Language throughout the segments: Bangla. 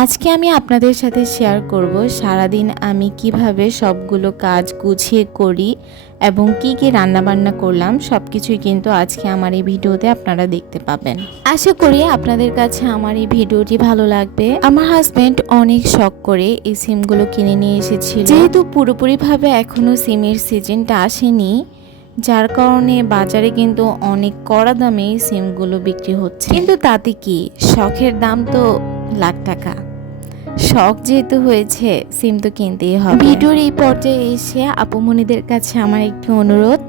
আজকে আমি আপনাদের সাথে শেয়ার করব সারাদিন আমি কিভাবে সবগুলো কাজ গুছিয়ে করি এবং কি কি রান্নাবান্না করলাম সবকিছুই কিন্তু আজকে আমার এই ভিডিওতে আপনারা দেখতে পাবেন। আশা করি আপনাদের কাছে আমার এই ভিডিওটি ভালো লাগবে। আমার হাজবেন্ড অনেক শখ করে এই সিমগুলো কিনে নিয়ে এসেছিল, যেহেতু পুরোপুরিভাবে এখনো সিমের সিজনটা আসেনি, যার কারণে বাজারে কিন্তু অনেক কড়া দামে সিমগুলো বিক্রি হচ্ছে। কিন্তু তাতে কি, শখের দাম তো লাখ টাকা, শখ যেহেতু হয়েছে সিম তো কিনতেই হবে। ভিডিওর এই পর্যায়ে এসে আপুমনিদের কাছে আমার একটি অনুরোধ,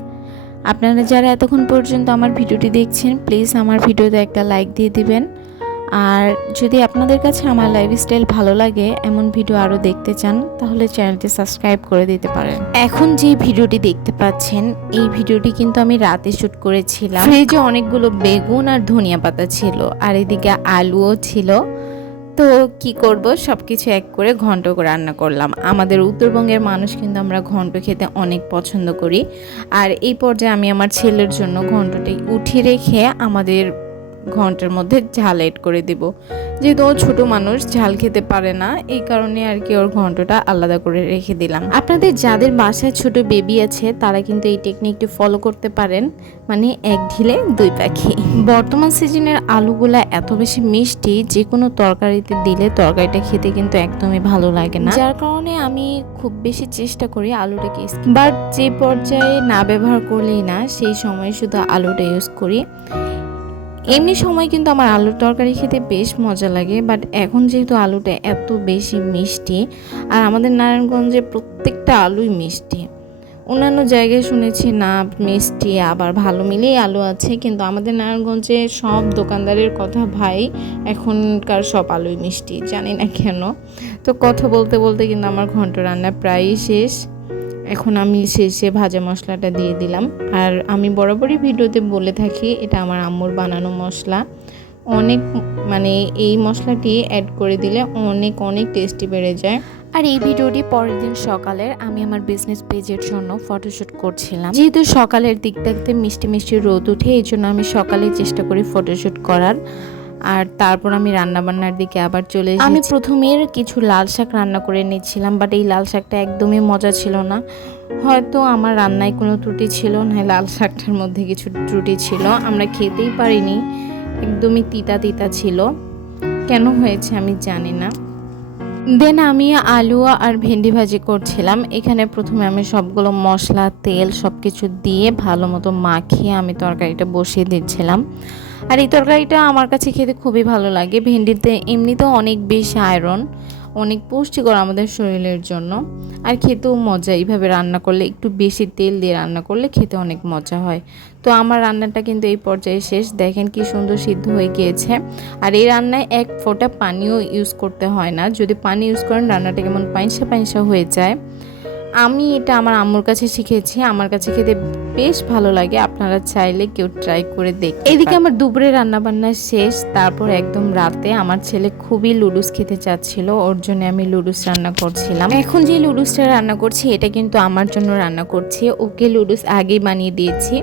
আপনারা যারা এতক্ষণ পর্যন্ত আমার ভিডিওটি দেখছেন প্লিজ আমার ভিডিওতে একটা লাইক দিয়ে দিবেন। আর যদি আপনাদের কাছে আমার লাইফস্টাইল ভালো লাগে, এমন ভিডিও আরও দেখতে চান, তাহলে চ্যানেলটি সাবস্ক্রাইব করে দিতে পারেন। এখন যে ভিডিওটি দেখতে পাচ্ছেন এই ভিডিওটি কিন্তু আমি রাতে শ্যুট করেছিলাম। ফ্রিজে অনেকগুলো বেগুন আর ধনিয়া পাতা ছিল, আর এদিকে আলুও ছিল। তো কি করব, সব কিছু এক করে ঘন্ট রান্না করলাম। আমাদের উত্তরবঙ্গের মানুষ কিন্তু আমরা ঘন্ট খেতে অনেক পছন্দ করি। আর এই পর্যায়ে আমি আমার ছেলের জন্য ঘন্টটি উঠিয়ে রেখে আমাদের ঘন্টের মধ্যে ঝাল এড করে দেব, যেহেতু ও ছোট মানুষ ঝাল খেতে পারে না, এই কারণে আর কি ওর ঘন্টটা আলাদা করে রেখে দিলাম। আপনাদের যাদের বাসায় ছোট বেবি আছে তারা কিন্তু এই টেকনিকটি ফলো করতে পারেন, মানে এক ঢিলে দুই পাখি। বর্তমান সিজনের আলুগুলা এত বেশি মিষ্টি, যে কোনো তরকারিতে দিলে তরকারিটা খেতে কিন্তু একদমই ভালো লাগে না, যার কারণে আমি খুব বেশি চেষ্টা করি আলুটাকে, বাট যে পর্যায়ে না ব্যবহার করলেই না, সেই সময় শুধু আলুটা ইউজ করি। এমনি সময় কিন্তু আমার আলুর তরকারি খেতে বেশ মজা লাগে, বাট এখন যেহেতু আলুটা এত বেশি মিষ্টি, আর আমাদের নারায়ণগঞ্জে প্রত্যেকটা আলুই মিষ্টি। অন্যান্য জায়গায় শুনেছি না মিষ্টি আবার ভালো মিলেই আলু আছে, কিন্তু আমাদের নারায়ণগঞ্জে সব দোকানদারের কথা ভাই এখনকার সব আলুই মিষ্টি, জানি না কেন। তো কথা বলতে বলতে কিন্তু আমার ঘন্ট রান্না প্রায়ই শেষ। এখন আমি শেষে ভাজা মশলাটা দিয়ে দিলাম। আর আমি বরাবরই ভিডিওতে বলে থাকি এটা আমার আম্মুর বানানো মশলা, অনেক মানে এই মশলাটি অ্যাড করে দিলে অনেক অনেক টেস্টি বেড়ে যায়। আর এই ভিডিওটি পরের দিন সকালের আমি আমার বিজনেস পেজের জন্য ফটোশ্যুট করছিলাম, যেহেতু সকালের দিক থাকতে মিষ্টি মিষ্টি রোদ উঠে, এই জন্য আমি সকালে চেষ্টা করি ফটোশ্যুট করার। আর তারপর আমি রান্নাবান্নার দিকে আবার চলে এসেছি। আমি প্রথমের কিছু লাল শাক রান্না করে নিচ্ছিলাম, বাট এই লাল শাকটা একদমই মজা ছিল না। হয়তো আমার রান্নায় কোনো ত্রুটি ছিল না, লাল শাকটার মধ্যে কিছু ত্রুটি ছিল, আমরা খেতেই পারিনি, একদমই তিতা তিতা ছিল। কেন হয়েছে আমি জানি না। দেন আমি আলু আর ভেন্ডি ভাজি করছিলাম। এখানে প্রথমে আমি সবগুলো মশলা তেল সব কিছু দিয়ে ভালো মতো মাখিয়ে আমি তরকারিটা বসিয়ে দিচ্ছিলাম। আর এই তরকারিটা আমার কাছে খেতে খুবই ভালো লাগে। ভেন্ডিতে এমনিতেও অনেক বেশি আয়রন, অনেক পুষ্টিকর আমাদের শরীরের জন্য, আর খেতেও মজা। এইভাবে রান্না করলে, একটু বেশি তেল দিয়ে রান্না করলে খেতে অনেক মজা হয়। তো আমার রান্নাটা কিন্তু এই পর্যায়ে শেষ। দেখেন কি সুন্দর সিদ্ধ হয়ে গিয়েছে। আর এই রান্নায় এক ফোঁটা পানিও ইউজ করতে হয় না, যদি পানি ইউজ করেন রান্নাটা কেমন পাইনসা পাইনসা হয়ে যায়। আমি এটা আমার আম্মুর কাছে শিখেছি, আমার কাছে খেতে বেশ ভালো লাগে, আপনারা চাইলে কেউ ট্রাই করে দেখ। এদিকে আমার দুপুরে রান্নাবান্না শেষ। তারপর একদম রাতে আমার ছেলে খুবই লুডুস খেতে চাচ্ছিল, ওর জন্য আমি লুডুস রান্না করছিলাম। এখন যে লুডুসটা রান্না করছি এটা কিন্তু আমার জন্য রান্না করছি, ওকে লুডুস আগেই বানিয়ে দিয়েছি।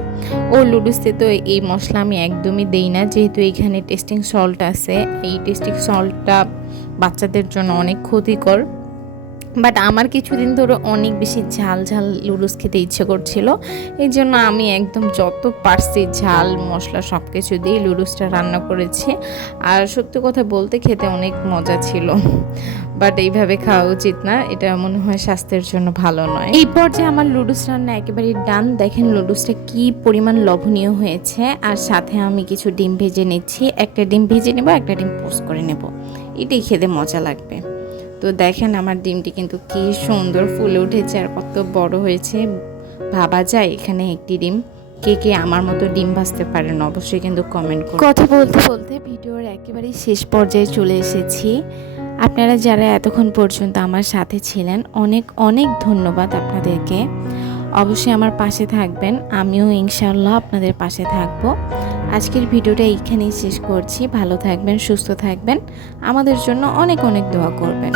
ও লুডুসে তো এই মশলা আমি একদমই দেই না, যেহেতু এইখানে টেস্টিং সল্ট আছে। এই টেস্টিং সল্টটা বাচ্চাদের জন্য অনেক ক্ষতিকর, বাট আমার কিছুদিন ধরে অনেক বেশি ঝাল ঝাল লুডুস খেতে ইচ্ছে করছিল, এই জন্য আমি একদম যত পারছি ঝাল মশলা সব কিছু দিয়ে লুডুসটা রান্না করেছি। আর সত্যি কথা বলতে খেতে অনেক মজা ছিল, বাট এইভাবে খাওয়া উচিত না, এটা মনে হয় স্বাস্থ্যের জন্য ভালো নয়। এই পর্যায়ে আমার লুডুস রান্না একেবারেই ডান। দেখেন লুডুসটা কি পরিমাণ লবণীয় হয়েছে। আর সাথে আমি কিছু ডিম ভেজে নিচ্ছি, একটা ডিম ভেজে নেব, একটা ডিম পোস্ট করে নেব, এটাই খেতে মজা লাগবে। তো দেখেন আমার ডিমটি কিন্তু কি সুন্দর ফুলে উঠেছে আর কত বড় হয়েছে, ভাবা যায় এখানে একটি ডিম। কে কে আমার মতো ডিম ভাজতে পারেন অবশ্যই কিন্তু কমেন্ট করুন। কথা বলতে বলতে ভিডিওর একেবারেই শেষ পর্যায়ে চলে এসেছি। আপনারা যারা এতক্ষণ পর্যন্ত আমার সাথে ছিলেন অনেক অনেক ধন্যবাদ আপনাদেরকে। অবশ্যই আমার পাশে থাকবেন, আমিও ইনশাআল্লাহ আপনাদের পাশে থাকব। আজকের ভিডিওটা এইখানেই শেষ করছি। ভালো থাকবেন, সুস্থ থাকবেন, আমাদের জন্য অনেক অনেক দোয়া করবেন।